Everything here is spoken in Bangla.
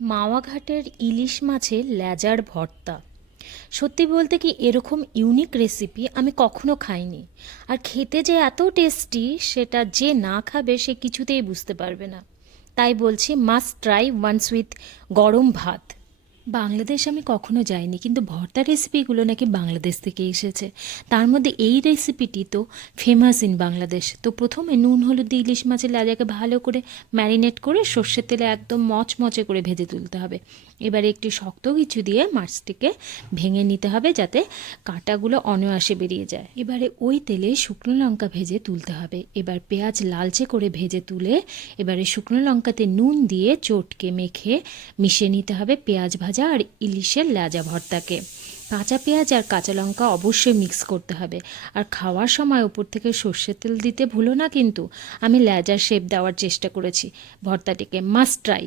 মাওয়া ঘাটের ইলিশ মাছের লেজার ভর্তা। সত্যি বলতে কি এরকম ইউনিক রেসিপি আমি কখনো খাইনি। আর খেতে যে এত টেস্টি সেটা যে না খাবে সে কিছুতেই বুঝতে পারবে না। তাই বলছি মাস্ট ট্রাই ওয়ান্স উইথ গরম ভাত। বাংলাদেশ আমি কখনো যাইনি, কিন্তু ভর্তা রেসিপিগুলো নাকি বাংলাদেশ থেকে এসেছে। তার মধ্যে এই রেসিপিটি তো ফেমাস ইন বাংলাদেশ। তো প্রথমে নুন হলুদ দিয়ে ইলিশ মাছের লেজাকে ভালো করে ম্যারিনেট করে সর্ষের তেলে একদম মচমচে করে ভেজে তুলতে হবে। এবারে একটি শক্ত কিছু দিয়ে মাছটিকে ভেঙে নিতে হবে যাতে কাঁটাগুলো অনায়াসে বেরিয়ে যায়। এবারে ওই তেলে শুকনো লঙ্কা ভেজে তুলতে হবে। এবার পেঁয়াজ লালচে করে ভেজে তুলে এবারে শুকনো লঙ্কাতে নুন দিয়ে চটকে মেখে মিশিয়ে নিতে হবে পেঁয়াজ ভাজা আর ইলিশের লেজা ভর্তাকে। কাঁচা পেঁয়াজ আর কাঁচা লঙ্কা অবশ্যই মিক্স করতে হবে। আর খাওয়ার সময় উপর থেকে সর্ষের তেল দিতে ভুলো না কিন্তু। আমি লেজার শেপ দেওয়ার চেষ্টা করেছি। ভর্তাটিকে মাস্ট ট্রাই।